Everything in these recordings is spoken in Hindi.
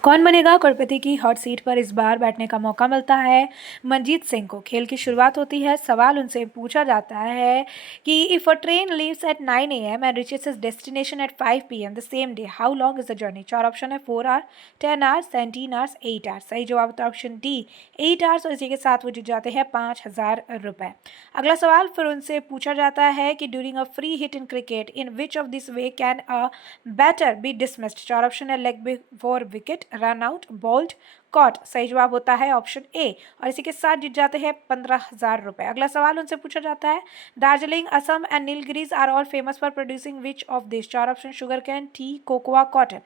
कौन बनेगा करोड़पति की हॉट सीट पर इस बार बैठने का मौका मिलता है मनजीत सिंह को। खेल की शुरुआत होती है, सवाल उनसे पूछा जाता है कि if a train leaves eight 9 AM and reaches it's destination eight 5 PM the same day, how long is the journey. चार ऑप्शन है 4 आवर, 10 आवर्स, 17 आवर्स, 8 आवर्स। सही जवाब होता है ऑप्शन डी 8 आवर्स, और इसी के साथ वो जीत जाते हैं 5,000 रुपए। अगला सवाल फिर उनसे पूछा जाता है कि during a free hit in cricket in which of this way can a batter be dismissed. चार ऑप्शन है leg before wicket, run out, bowled, caught. सही जवाब होता है ऑप्शन ए, और इसी के साथ जीत जाते हैं 15,000 रुपए। अगला सवाल उनसे पूछा जाता है Darjeeling, Assam and Nilgiris are all famous for producing which of this. चार option sugarcane, tea, cocoa, cotton.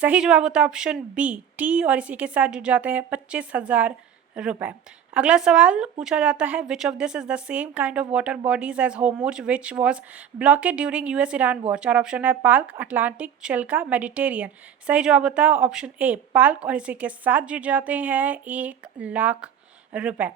सही जवाब होता है ऑप्शन बी टी, और इसी के साथ जुड़ जाते हैं 25,000 रुपए। अगला सवाल पूछा जाता है which of this is the same kind of water bodies as Hormuz which was blockade during US Iran war. चार ऑप्शन है पाल्क, अटलांटिक, चिल्का, मेडिटेरियन। सही जवाब होता है ऑप्शन ए पाल्क, और इसी के साथ जीत जाते हैं 1,00,000 रुपए।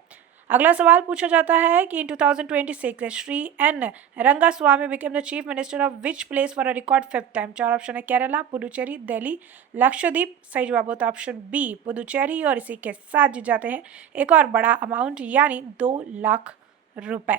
अगला सवाल पूछा जाता है कि in 2026 Shri N Rangaswamy became the chief minister of which place for a record 5th time. चार ऑप्शन है केरला, पुडुचेरी, दिल्ली, लक्षद्वीप। सही जवाब होता है ऑप्शन बी पुडुचेरी, और इसी के साथ जीत जाते हैं एक और बड़ा अमाउंट यानी 2,00,000 रुपए।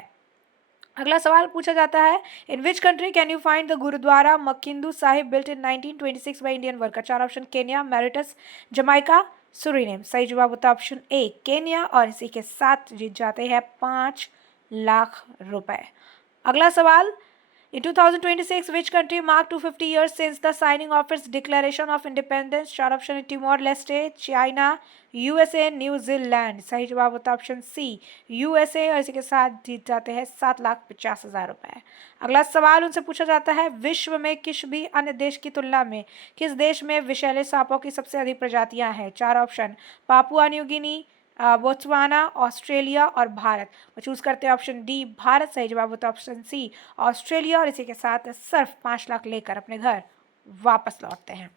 अगला सवाल पूछा जाता है in which country can you find the gurdwara Makindu Sahib built in 1926 by Indian worker. चार option Kenya, Mauritius, Jamaica, Suriname. सही जवाब होता है ऑप्शन ए केन्या, और इसी के साथ जीत जाते हैं 5,00,000 रुपए। अगला सवाल in 2026, which country marked 250 years since the signing of its Declaration of Independence? चार ऑप्शन है Timor-Leste, चाइना, यूएसए, न्यूजीलैंड। सही जवाब होता है ऑप्शन सी यूएसए, और इसी के साथ जीत जाते हैं 7,50,000 रुपए। अगला सवाल उनसे पूछा जाता है विश्व में किस भी अन्य देश की तुलना में किस देश में विषैले सांपों की सबसे अधिक प्रजातियां हैं। चार option Papua New Guinea, Botswana, Australia और भारत। वो चूज करते हैं ऑप्शन डी भारत। सही जवाब होता है ऑप्शन सी ऑस्ट्रेलिया, और इसी के साथ सिर्फ 5 लाख लेकर अपने घर वापस लौटते हैं।